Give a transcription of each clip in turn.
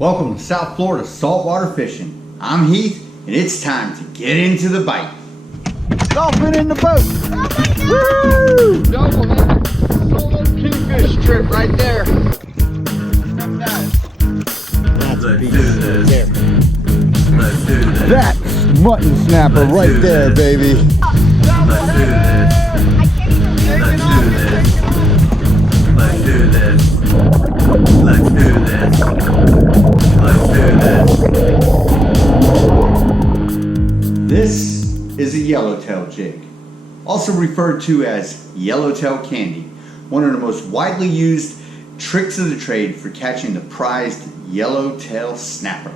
Welcome to South Florida saltwater fishing. I'm Heath, and it's time to get into the bite. Dolphin in the boat! Woo! Double solo kingfish trip right there. Let's do this. Let's do this. That's mutton snapper right there, baby. Let's do this. Let's do this. Let's do this. Let's do this. Let's do this. This is a yellowtail jig, also referred to as yellowtail candy, one of the most widely used tricks of the trade for catching the prized yellowtail snapper.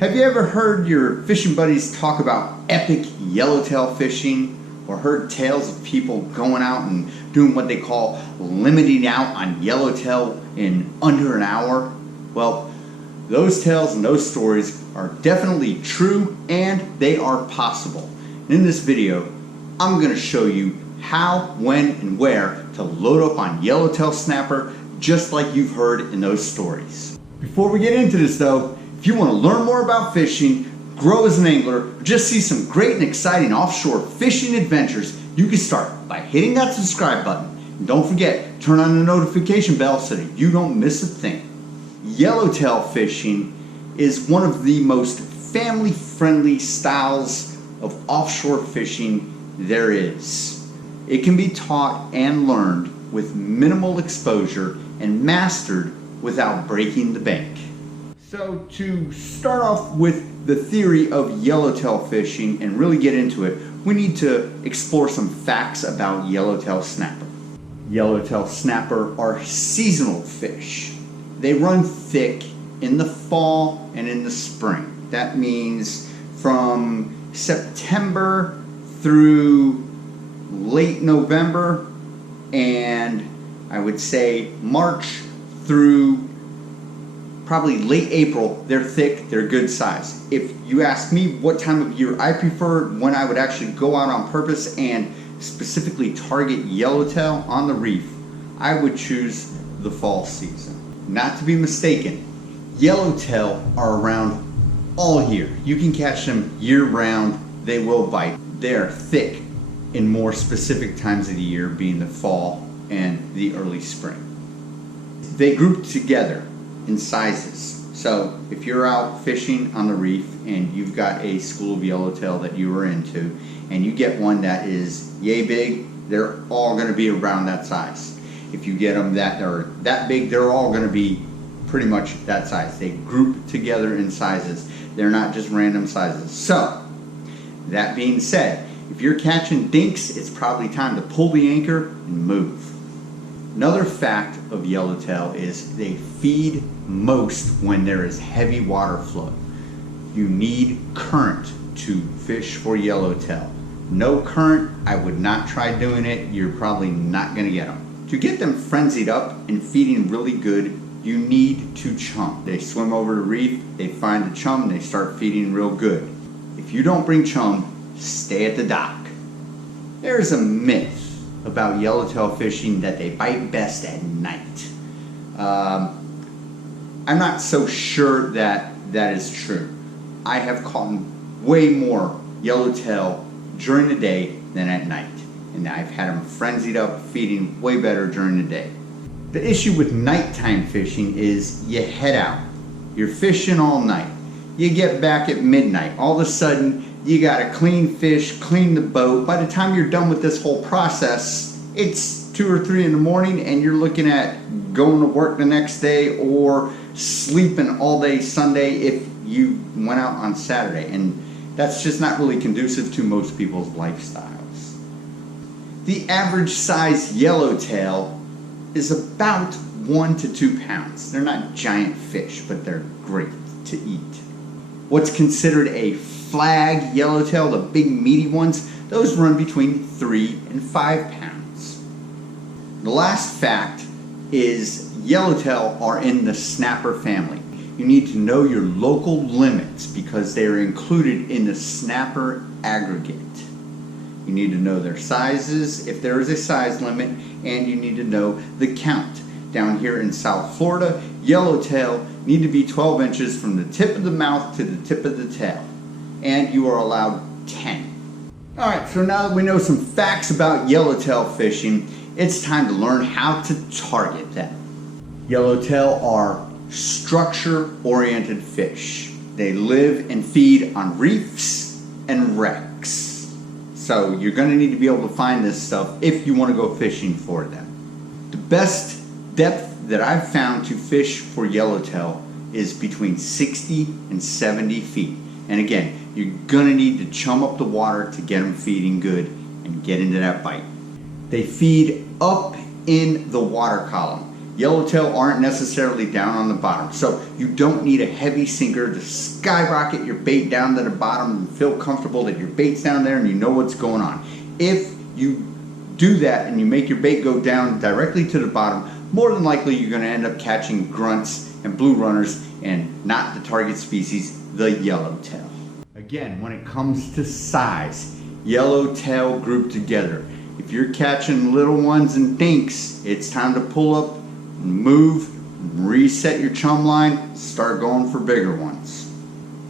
Have you ever heard your fishing buddies talk about epic yellowtail fishing, or heard tales of people going out and doing what they call limiting out on yellowtail in under an hour? Well, those tales and those stories are definitely true, and they are possible. In this video, I'm going to show you how, when, and where to load up on yellowtail snapper, just like you've heard in those stories. Before we get into this though, if you want to learn more about fishing, grow as an angler, or just see some great and exciting offshore fishing adventures, you can start by hitting that subscribe button. And don't forget, turn on the notification bell so that you don't miss a thing. Yellowtail fishing is one of the most family-friendly styles of offshore fishing there is. It can be taught and learned with minimal exposure and mastered without breaking the bank. So to start off with the theory of yellowtail fishing and really get into it, we need to explore some facts about yellowtail snapper. Yellowtail snapper are seasonal fish. They run thick in the fall and in the spring. That means from September through late November, and I would say March through probably late April. They're thick, they're good size. If you ask me what time of year I prefer, when I would actually go out on purpose and specifically target yellowtail on the reef, I would choose the fall season. Not to be mistaken, yellowtail are around all year. You can catch them year round. They will bite. They're thick in more specific times of the year, being the fall and the early spring. They group together in sizes. So if you're out fishing on the reef and you've got a school of yellowtail that you are into, and you get one that is yay big, they're all going to be around that size. If you get them that are that big, they're all going to be pretty much that size. They group together in sizes. They're not just random sizes. So that being said, if you're catching dinks, it's probably time to pull the anchor and move. Another fact of yellowtail is they feed most when there is heavy water flow. You need current to fish for yellowtail. No current, I would not try doing it. You're probably not going to get them. To get them frenzied up and feeding really good, you need to chum. They swim over the reef, they find the chum, they start feeding real good. If you don't bring chum, stay at the dock. There's a myth about yellowtail fishing that they bite best at night. I'm not so sure that that is true. I have caught way more yellowtail during the day than at night, and I've had them frenzied up, feeding way better during the day. The issue with nighttime fishing is you head out, you're fishing all night, you get back at midnight, all of a sudden you gotta clean fish, clean the boat. By the time you're done with this whole process, it's 2 or 3 in the morning, and you're looking at going to work the next day or sleeping all day Sunday if you went out on Saturday, and that's just not really conducive to most people's lifestyles. The average size yellowtail is about 1 to 2 pounds. They're not giant fish, but they're great to eat. What's considered a flag yellowtail, the big meaty ones, those run between 3 and 5 pounds. The last fact is yellowtail are in the snapper family. You need to know your local limits because they are included in the snapper aggregate. You need to know their sizes, if there is a size limit, and you need to know the count. Down here in South Florida, yellowtail need to be 12 inches from the tip of the mouth to the tip of the tail, and you are allowed 10. Alright, so now that we know some facts about yellowtail fishing, it's time to learn how to target them. Yellowtail are structure-oriented fish. They live and feed on reefs and wrecks. So you're going to need to be able to find this stuff if you want to go fishing for them. The best depth that I've found to fish for yellowtail is between 60 and 70 feet. And again, you're going to need to chum up the water to get them feeding good and get into that bite. They feed up in the water column. Yellowtail aren't necessarily down on the bottom, so you don't need a heavy sinker to skyrocket your bait down to the bottom and feel comfortable that your bait's down there and you know what's going on. If you do that and you make your bait go down directly to the bottom, more than likely you're going to end up catching grunts and blue runners and not the target species, the yellowtail. Again, when it comes to size, yellowtail group together. If you're catching little ones and dinks, it's time to pull up, move, reset your chum line, start going for bigger ones.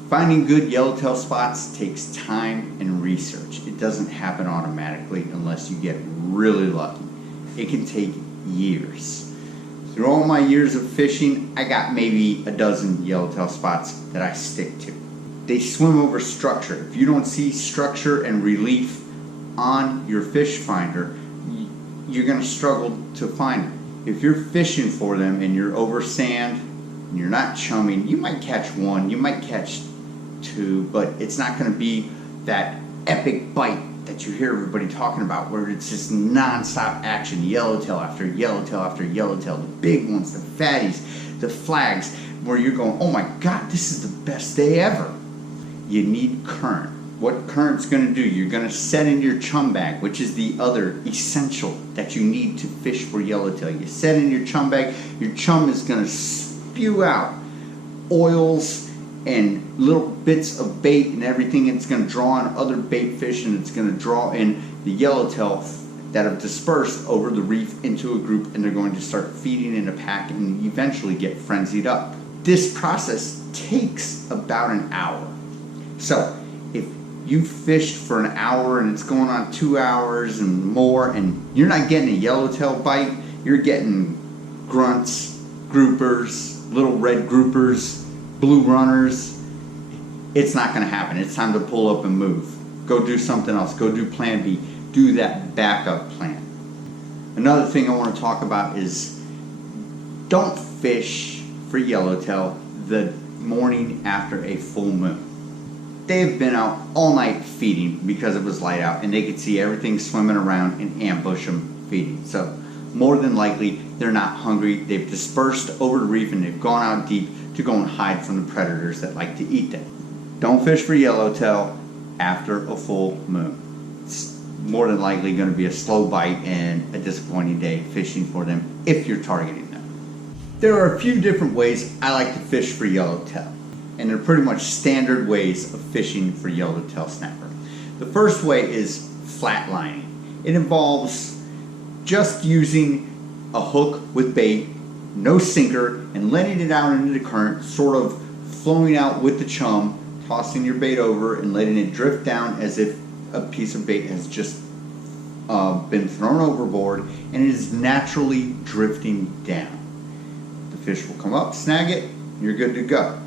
Finding good yellowtail spots takes time and research. It doesn't happen automatically unless you get really lucky. It can take years. Through all my years of fishing, I got maybe a dozen yellowtail spots that I stick to. They swim over structure. If you don't see structure and relief on your fish finder, you're going to struggle to find them. If you're fishing for them and you're over sand and you're not chumming, you might catch one, you might catch two, but it's not going to be that epic bite that you hear everybody talking about where it's just non-stop action, yellowtail after yellowtail after yellowtail, the big ones, the fatties, the flags, where you're going, oh my God, this is the best day ever. You need current. What current's going to do, you're going to set in your chum bag, which is the other essential that you need to fish for yellowtail. You set in your chum bag, your chum is going to spew out oils and little bits of bait and everything. It's going to draw on other bait fish, and it's going to draw in the yellowtail that have dispersed over the reef into a group, and they're going to start feeding in a pack and eventually get frenzied up. This process takes about an hour. So if you fished for an hour and it's going on 2 hours and more and you're not getting a yellowtail bite, you're getting grunts, groupers, little red groupers, blue runners, it's not going to happen. It's time to pull up and move. Go do something else. Go do plan B. Do that backup plan. Another thing I want to talk about is don't fish for yellowtail the morning after a full moon. They've been out all night feeding because it was light out and they could see everything swimming around and ambush them feeding. So more than likely they're not hungry. They've dispersed over the reef and they've gone out deep to go and hide from the predators that like to eat them. Don't fish for yellowtail after a full moon. It's more than likely going to be a slow bite and a disappointing day fishing for them if you're targeting them. There are a few different ways I like to fish for yellowtail, and they're pretty much standard ways of fishing for yellowtail snapper. The first way is flat lining. It involves just using a hook with bait, no sinker, and letting it out into the current, sort of flowing out with the chum, tossing your bait over and letting it drift down as if a piece of bait has just been thrown overboard and it is naturally drifting down. The fish will come up, snag it, you're good to go.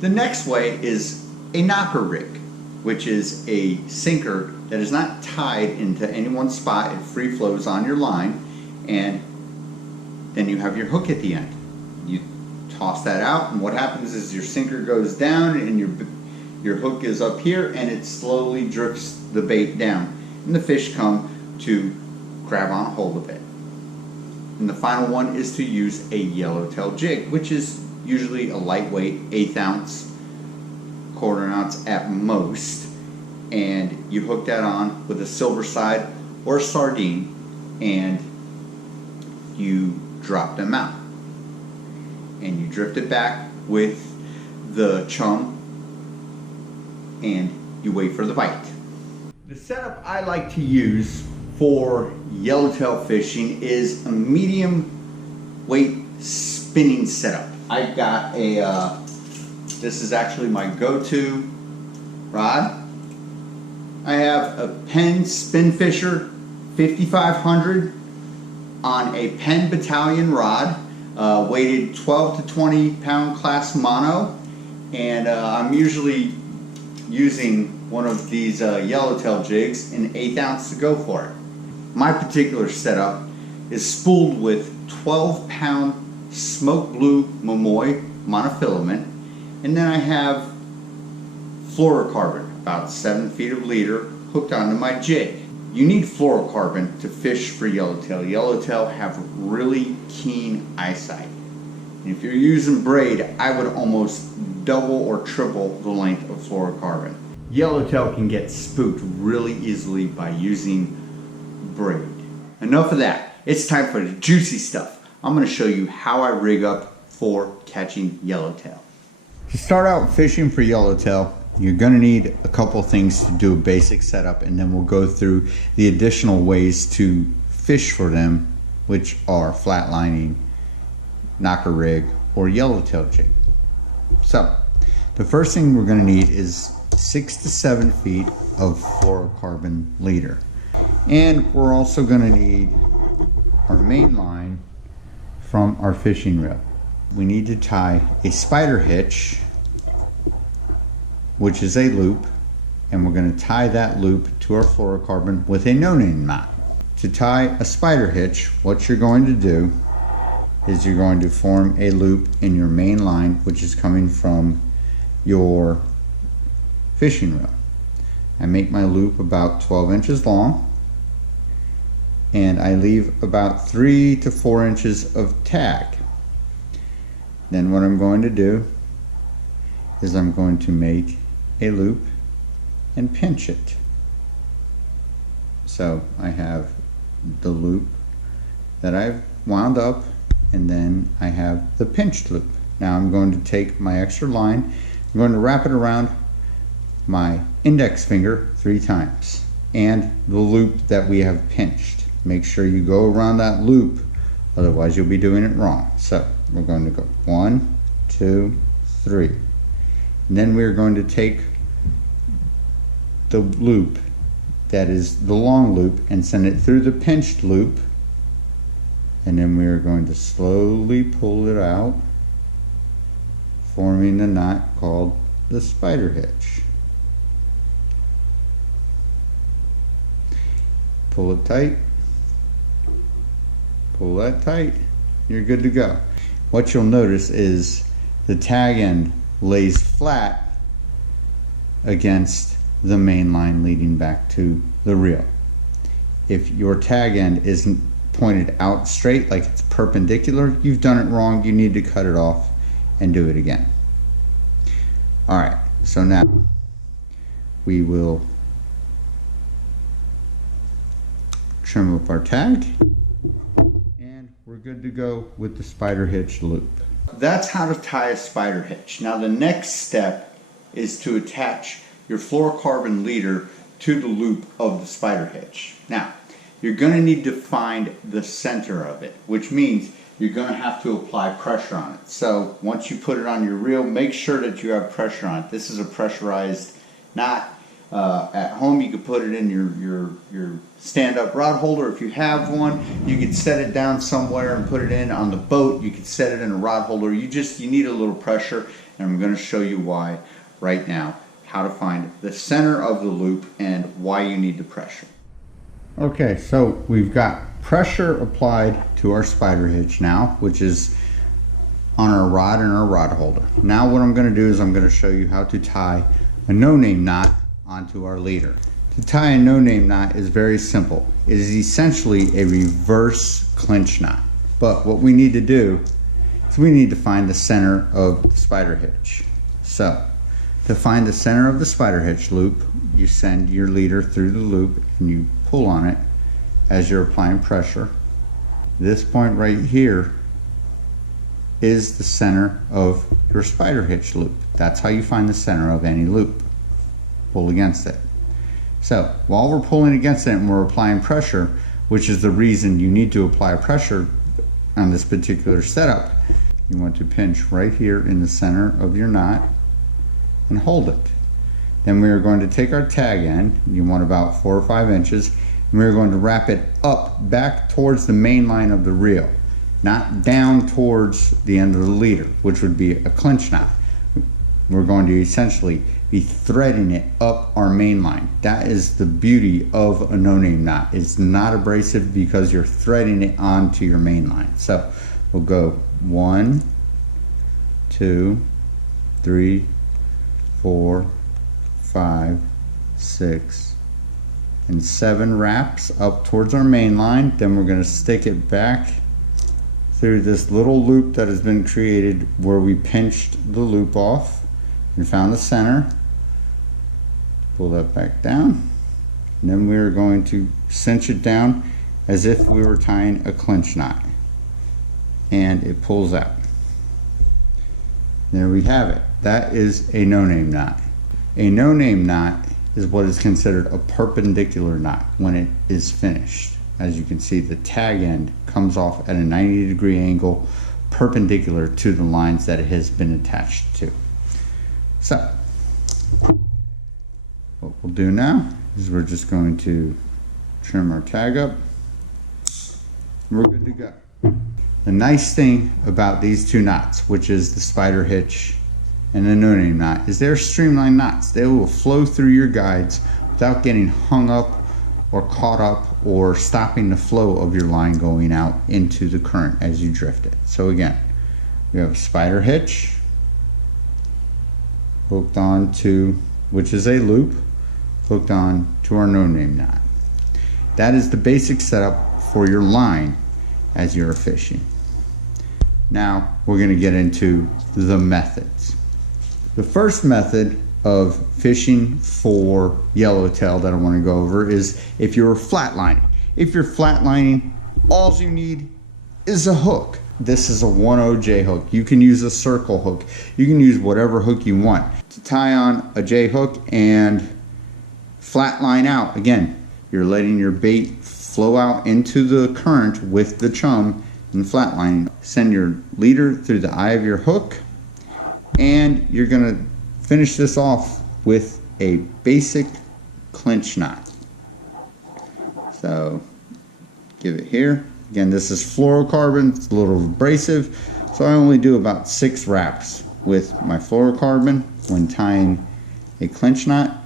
The next way is a knocker rig, which is a sinker that is not tied into any one spot. It free flows on your line, and then you have your hook at the end. You toss that out, and what happens is your sinker goes down and your hook is up here, and it slowly drifts the bait down, and the fish come to grab on hold of it. And the final one is to use a yellowtail jig, which is usually a lightweight 1/8 ounce, 1/4 ounce at most, and you hook that on with a silver side or a sardine and you drop them out and you drift it back with the chum and you wait for the bite. The setup I like to use for yellowtail fishing is a medium weight spinning setup. I got a, this is actually my go-to rod. I have a Penn Spinfisher 5500 on a Penn Battalion rod, weighted 12 to 20 pound class mono, and I'm usually using one of these Yellowtail jigs, an 1/8 ounce to go for it. My particular setup is spooled with 12 pound smoke blue Momoi monofilament, and then I have fluorocarbon, about 7 feet of leader, hooked onto my jig. You need fluorocarbon to fish for yellowtail. Yellowtail have really keen eyesight. And if you're using braid, I would almost double or triple the length of fluorocarbon. Yellowtail can get spooked really easily by using braid. Enough of that. It's time for the juicy stuff. I'm going to show you how I rig up for catching yellowtail. To start out fishing for yellowtail, you're going to need a couple things to do a basic setup, and then we'll go through the additional ways to fish for them, which are flatlining, knocker rig, or yellowtail jig. So the first thing we're going to need is 6 to 7 feet of fluorocarbon leader, and we're also going to need our main line from our fishing reel. We need to tie a spider hitch, which is a loop, and we're going to tie that loop to our fluorocarbon with a no-name knot. To tie a spider hitch, what you're going to do is you're going to form a loop in your main line, which is coming from your fishing reel. I make my loop about 12 inches long, and I leave about 3 to 4 inches of tag. Then what I'm going to do is I'm going to make a loop and pinch it. So I have the loop that I've wound up, and then I have the pinched loop. Now I'm going to take my extra line, I'm going to wrap it around my index finger 3 times and the loop that we have pinched. Make sure you go around that loop, otherwise you'll be doing it wrong. So we're going to go 1, 2, 3. And then we're going to take the loop that is the long loop and send it through the pinched loop, and then we are going to slowly pull it out, forming the knot called the spider hitch. Pull it tight, pull that tight, you're good to go. What you'll notice is the tag end lays flat against the main line leading back to the reel. If your tag end isn't pointed out straight, like it's perpendicular, you've done it wrong. You need to cut it off and do it again. Alright, so now we will trim up our tag, and we're good to go with the spider hitch loop. That's how to tie a spider hitch. Now the next step is to attach your fluorocarbon leader to the loop of the spider hitch. Now you're going to need to find the center of it, which means you're going to have to apply pressure on it. So once you put it on your reel, make sure that you have pressure on it. This is a pressurized knot. At home you could put it in your stand-up rod holder if you have one. You could set it down somewhere and put it in. On the boat you could set it in a rod holder. You need a little pressure, and I'm going to show you why right now, how to find the center of the loop and why you need the pressure. Okay, so we've got pressure applied to our spider hitch now, which is on our rod and our rod holder. Now what I'm going to do is I'm going to show you how to tie a no-name knot onto our leader. To tie a no-name knot is very simple. It is essentially a reverse clinch knot. But what we need to do is we need to find the center of the spider hitch. So to find the center of the spider hitch loop, you send your leader through the loop and you pull on it as you're applying pressure. This point right here is the center of your spider hitch loop. That's how you find the center of any loop. Pull against it. So while we're pulling against it and we're applying pressure, which is the reason you need to apply pressure on this particular setup, you want to pinch right here in the center of your knot and hold it. Then we are going to take our tag end, you want about 4 or 5 inches, and we're going to wrap it up back towards the main line of the reel, not down towards the end of the leader, which would be a clinch knot. We're going to essentially be threading it up our main line. That is the beauty of a no-name knot. It's not abrasive because you're threading it onto your main line. So we'll go 1, 2, 3, 4, 5, 6, and 7 wraps up towards our main line. Then we're going to stick it back through this little loop that has been created where we pinched the loop off and found the center. Pull that back down, and then we're going to cinch it down as if we were tying a clinch knot, and it pulls out. There we have it. That is a no-name knot. A no-name knot is what is considered a perpendicular knot when it is finished. As you can see, the tag end comes off at a 90-degree angle perpendicular to the lines that it has been attached to. So what we'll do now is we're just going to trim our tag up. We're good to go. The nice thing about these two knots, which is the spider hitch and the no-name knot, is they're streamlined knots. They will flow through your guides without getting hung up or caught up or stopping the flow of your line going out into the current as you drift it. So again, we have a spider hitch hooked on to, which is a loop, hooked on to our no-name knot. That is the basic setup for your line as you're fishing. Now we're going to get into the methods. The first method of fishing for yellowtail that I want to go over is if you're flatlining. If you're flatlining, all you need is a hook. This is a 1/0 J hook. You can use a circle hook. You can use whatever hook you want to tie on a J hook and flatline out. Again, you're letting your bait flow out into the current with the chum and flatlining. Send your leader through the eye of your hook, and you're going to finish this off with a basic clinch knot. So give it here. Again, this is fluorocarbon. It's a little abrasive, so I only do about 6 wraps with my fluorocarbon when tying a clinch knot.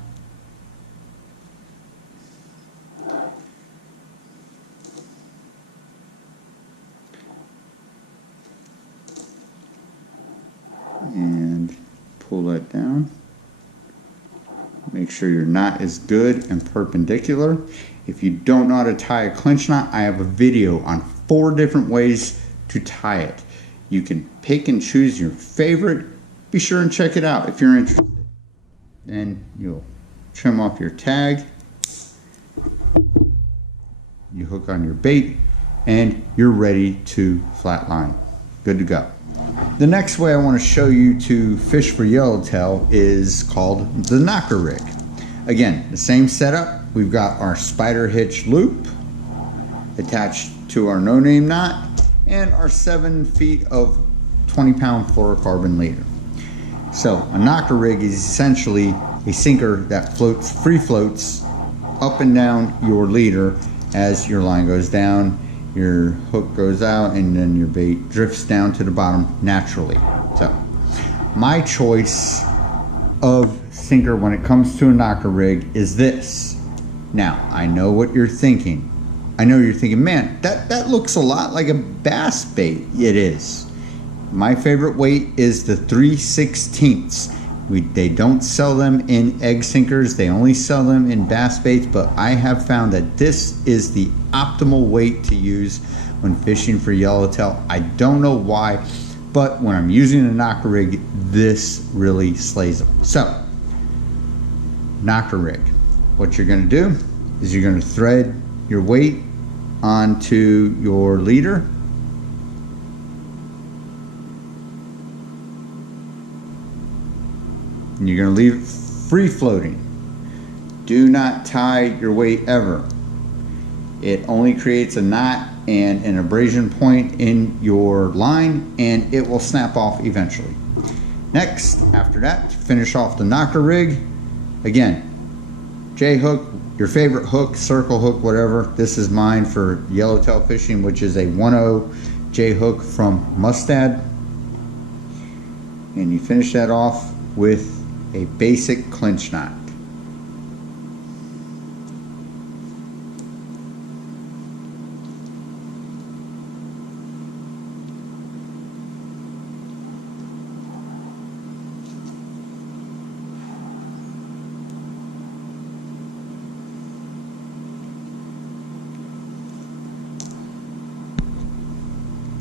And pull that down. Make sure your knot is good and perpendicular. If you don't know how to tie a clinch knot, I have a video on 4 different ways to tie it. You can pick and choose your favorite. Be sure and check it out if you're interested. Then you'll trim off your tag. You hook on your bait, and you're ready to flatline. Good to go. The next way I want to show you to fish for yellowtail is called the knocker rig. Again, the same setup. We've got our spider hitch loop attached to our no-name knot and our 7 feet of 20-pound fluorocarbon leader. So a knocker rig is essentially a sinker that floats, free floats up and down your leader as your line goes down, your hook goes out, and then your bait drifts down to the bottom naturally. So my choice of sinker when it comes to a knocker rig is this. Now, I know what you're thinking. I know you're thinking, man, that looks a lot like a bass bait. It is. My favorite weight is the 3/16. They don't sell them in egg sinkers. They only sell them in bass baits, but I have found that this is the optimal weight to use when fishing for yellowtail. I don't know why, but when I'm using a knocker rig, this really slays them. So, knocker rig. What you're going to do is you're going to thread your weight onto your leader. And you're going to leave it free floating. Do not tie your weight ever. It only creates a knot and an abrasion point in your line, and it will snap off eventually. Next, after that, to finish off the knocker rig, again, J-hook, your favorite hook, circle hook, whatever. This is mine for yellowtail fishing, which is a 1.0 J-hook from Mustad. And you finish that off with a basic clinch knot.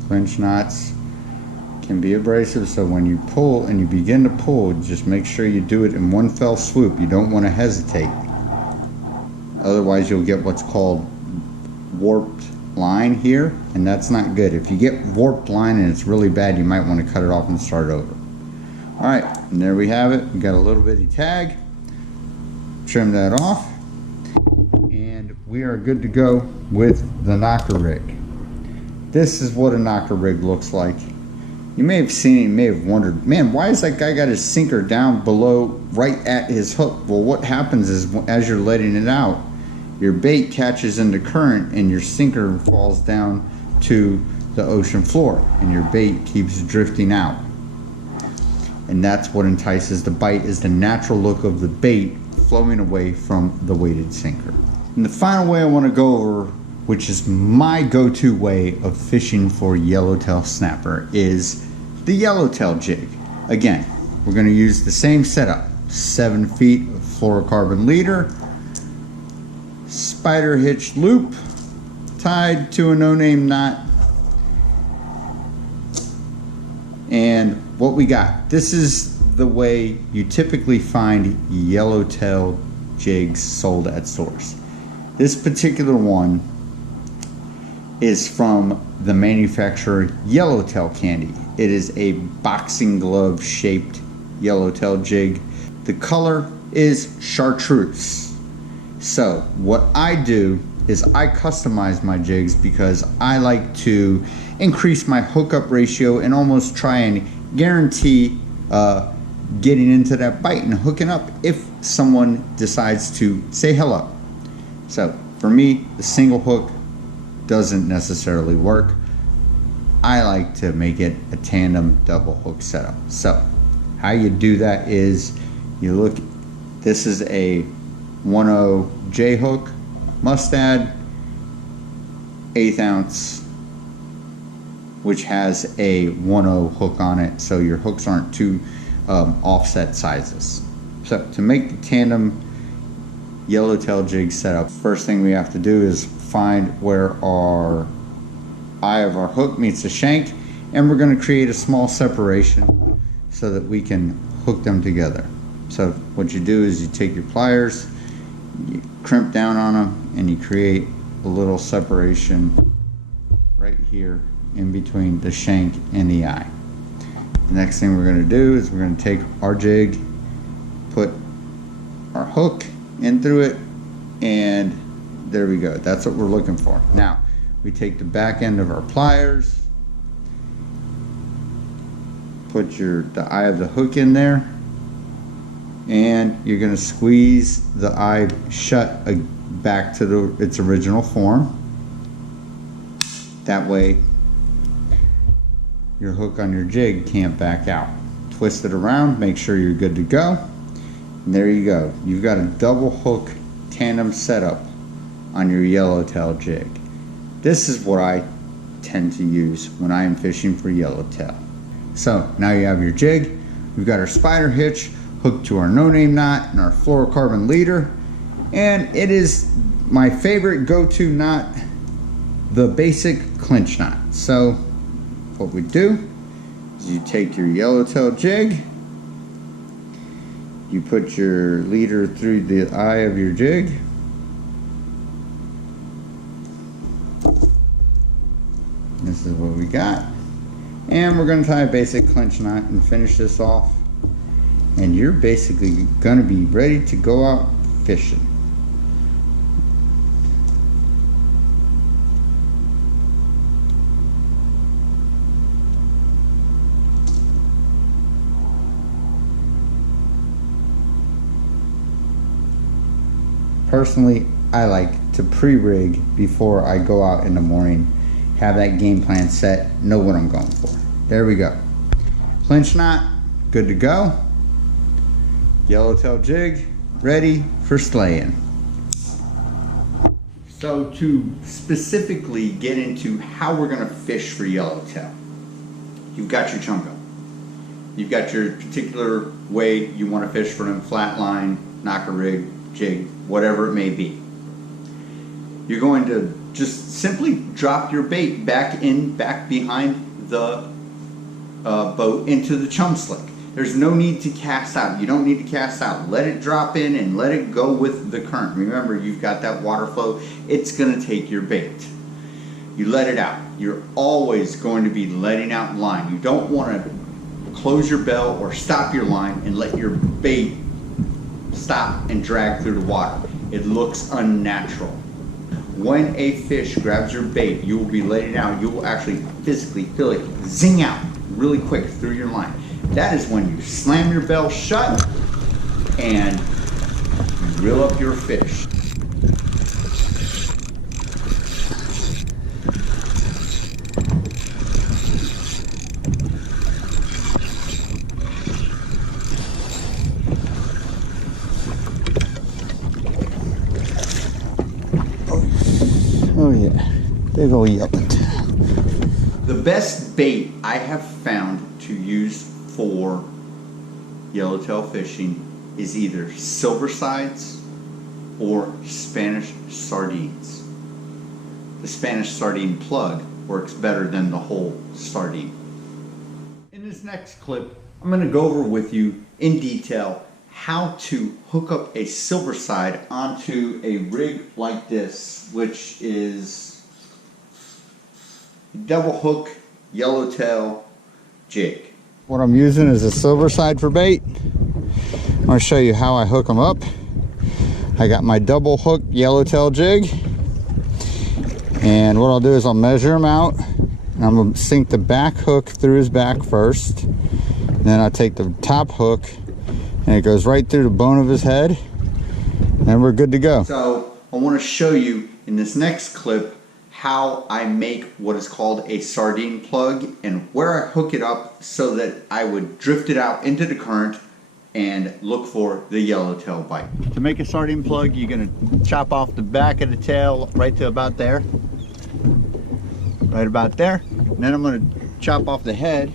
Clinch knots can be abrasive, so when you pull and you begin to pull, just make sure you do it in one fell swoop. You don't want to hesitate. Otherwise you'll get what's called warped line here, and that's not good. If you get warped line and it's really bad, you might want to cut it off and start over. Alright, and there we have it. We got a little bitty tag. Trim that off, and we are good to go with the knocker rig. This is what a knocker rig looks like. You may have seen it, you may have wondered, man, why is that guy got his sinker down below, right at his hook? Well, what happens is, as you're letting it out, your bait catches into current and your sinker falls down to the ocean floor, and your bait keeps drifting out. And that's what entices the bite, is the natural look of the bait flowing away from the weighted sinker. And the final way I want to go over, which is my go-to way of fishing for yellowtail snapper, is the Yellowtail Jig. Again, we're going to use the same setup. 7 feet of fluorocarbon leader, spider hitch loop tied to a no-name knot, and what we got. This is the way you typically find yellowtail jigs sold at stores. This particular one is from the manufacturer Yellowtail Candy. It is a boxing glove shaped yellowtail jig. The color is chartreuse. So what I do is I customize my jigs because I like to increase my hookup ratio and almost try and guarantee getting into that bite and hooking up if someone decides to say hello. So for me, the single hook doesn't necessarily work. I like to make it a tandem double hook setup. So how you do that is you look, this is a 1.0 J hook, Mustad, 1/8 ounce, which has a 1.0 hook on it, so your hooks aren't too offset sizes. So to make the tandem yellowtail jig setup, first thing we have to do is find where our eye of our hook meets the shank, and we're going to create a small separation so that we can hook them together. So what you do is you take your pliers, you crimp down on them, and you create a little separation right here in between the shank and the eye. The next thing we're going to do is we're going to take our jig, put our hook in through it, and there we go. That's what we're looking for. Now we take the back end of our pliers, put the eye of the hook in there, and you're going to squeeze the eye shut back to its original form. That way your hook on your jig can't back out. Twist it around, make sure you're good to go, and there you go. You've got a double hook tandem setup on your yellowtail jig. This is what I tend to use when I am fishing for yellowtail. So now you have your jig, we've got our spider hitch hooked to our no-name knot and our fluorocarbon leader, and it is my favorite go-to knot, the basic clinch knot. So what we do is you take your yellowtail jig, you put your leader through the eye of your jig, this is what we got, and we're going to tie a basic clinch knot and finish this off, and you're basically going to be ready to go out fishing. Personally, I like to pre-rig before I go out in the morning, have that game plan set, know what I'm going for. There we go. Clinch knot, good to go. Yellowtail jig, ready for slaying. So to specifically get into how we're gonna fish for yellowtail, you've got your chungo. You've got your particular way you want to fish for them, flat line, knocker rig, jig, whatever it may be. You're going to just simply drop your bait back behind the boat into the chum slick. There's no need to cast out. You don't need to cast out. Let it drop in and let it go with the current. Remember, you've got that water flow. It's going to take your bait. You let it out. You're always going to be letting out line. You don't want to close your bell or stop your line and let your bait stop and drag through the water. It looks unnatural. When a fish grabs your bait, you will be letting out. You will actually physically feel it zing out really quick through your line. That is when you slam your bell shut and you reel up your fish. Oh yeah, big ol' Yellowtail. The best bait I have found to use for yellowtail fishing is either silver sides or Spanish sardines. The Spanish Sardine Plug works better than the whole sardine. In this next clip, I'm going to go over with you in detail how to hook up a silver side onto a rig like this, which is a double hook yellowtail jig. What I'm using is a silver side for bait. I'm going to show you how I hook them up. I got my double hook yellowtail jig, and what I'll do is I'll measure him out, and I'm going to sink the back hook through his back first, and then I'll take the top hook and it goes right through the bone of his head, and we're good to go. So I want to show you in this next clip how I make what is called a sardine plug and where I hook it up so that I would drift it out into the current and look for the yellowtail bite. To make a sardine plug, you're going to chop off the back of the tail right to about there. Right about there. And then I'm going to chop off the head.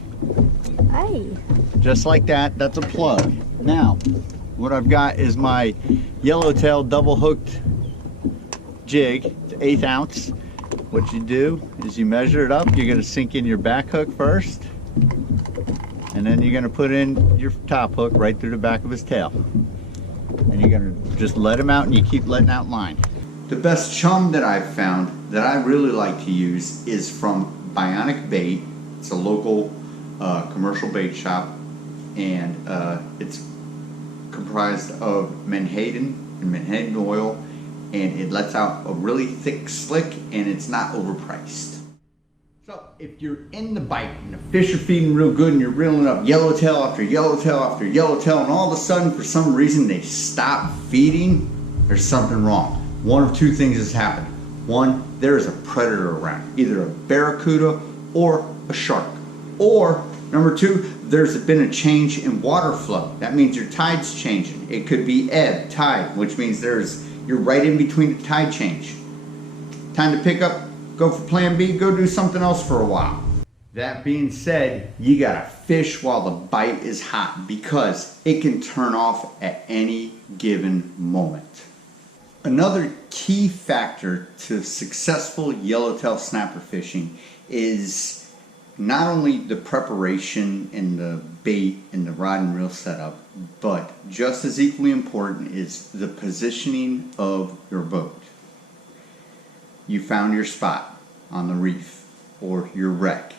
Hey. Just like that. That's a plug. Now, what I've got is my yellowtail double hooked jig. It's 1/8 ounce. What you do is you measure it up. You're going to sink in your back hook first, and then you're going to put in your top hook right through the back of his tail, and you're going to just let him out, and you keep letting out line. The best chum that I've found that I really like to use is from Bionic Bait. It's a local commercial bait shop, and it's comprised of menhaden and menhaden oil, and it lets out a really thick slick, and it's not overpriced. So if you're in the bite and the fish are feeding real good and you're reeling up yellowtail after yellowtail after yellowtail, and all of a sudden for some reason they stop feeding, there's something wrong. One of two things has happened. One, there is a predator around, either a barracuda or a shark. Or number two, there's been a change in water flow. That means your tide's changing. It could be ebb, tide, which means you're right in between the tide change. Time to pick up, go for plan B, go do something else for a while. That being said, you gotta fish while the bite is hot because it can turn off at any given moment. Another key factor to successful yellowtail snapper fishing is not only the preparation and the bait and the rod and reel setup, but just as equally important is the positioning of your boat. You found your spot on the reef or your wreck.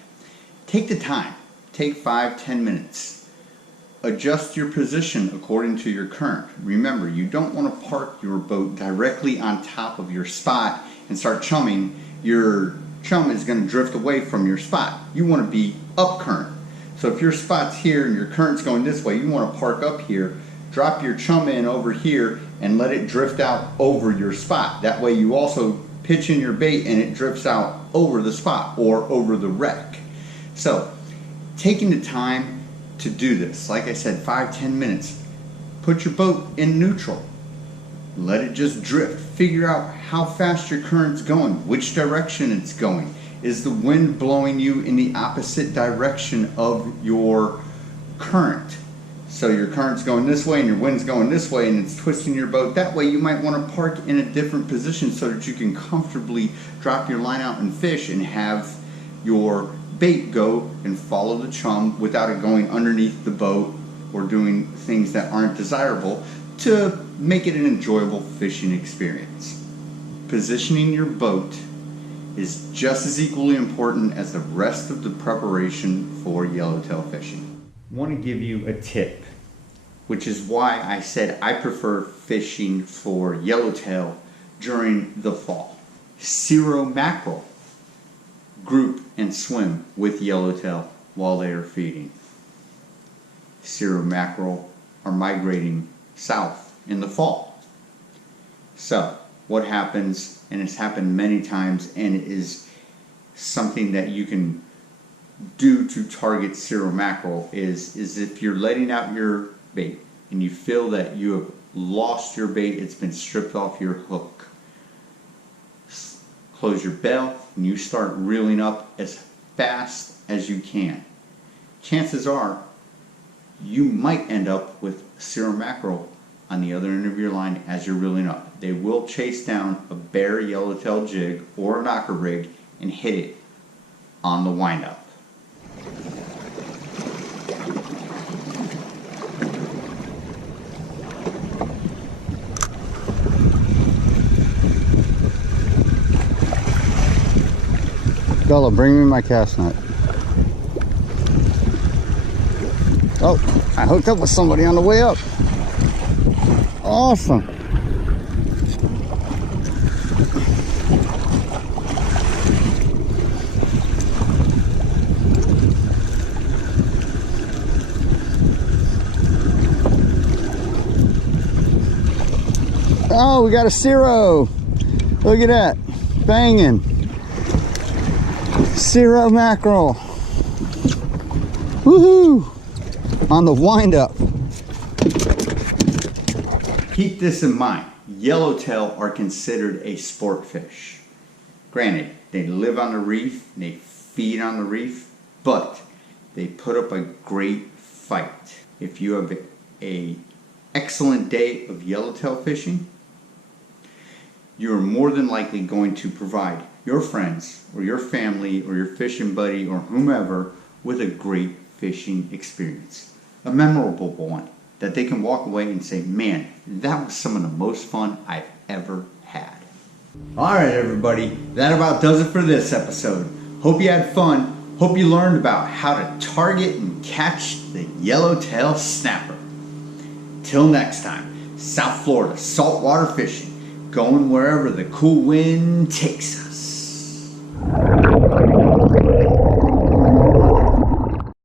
Take the time, take 5-10 minutes. Adjust your position according to your current. Remember, you don't want to park your boat directly on top of your spot and start chumming. Your chum is going to drift away from your spot. You want to be up current. So if your spot's here and your current's going this way, you want to park up here drop your chum in over here and let it drift out over your spot. That way you also pitch in your bait and it drifts out over the spot or over the wreck. So taking the time to do this, like I said, 5-10 minutes, put your boat in neutral, let it just drift, figure out how fast your current's going, which direction it's going. Is the wind blowing you in the opposite direction of your current? So your current's going this way and your wind's going this way and it's twisting your boat that way. You might want to park in a different position so that you can comfortably drop your line out and fish and have your bait go and follow the chum without it going underneath the boat or doing things that aren't desirable, to make it an enjoyable fishing experience. Positioning your boat is just as equally important as the rest of the preparation for yellowtail fishing. I want to give you a tip, which is why I said I prefer fishing for yellowtail during the fall. Cirro mackerel group and swim with yellowtail while they are feeding. Cirro mackerel are migrating south in the fall. So what happens, and it's happened many times, and it is something that you can do to target cirro mackerel, is if you're letting out your bait and you feel that you have lost your bait, it's been stripped off your hook, close your bell and you start reeling up as fast as you can. Chances are you might end up with cirro mackerel on the other end of your line as you're reeling up. They will chase down a bare yellowtail jig or a knocker rig and hit it on the windup. Bella, bring me my cast net. Oh, I hooked up with somebody on the way up. Awesome. Oh, we got a cirro. Look at that. Banging. Cirro mackerel. Woohoo! On the wind up. Keep this in mind. Yellowtail are considered a sport fish. Granted, they live on the reef, they feed on the reef, but they put up a great fight. If you have an excellent day of yellowtail fishing, you're more than likely going to provide your friends or your family or your fishing buddy or whomever with a great fishing experience. A memorable one that they can walk away and say, man, that was some of the most fun I've ever had. Alright everybody, that about does it for this episode. Hope you had fun. Hope you learned about how to target and catch the Yellowtail Snapper. Till next time, South Florida saltwater fishing, going wherever the cool wind takes us.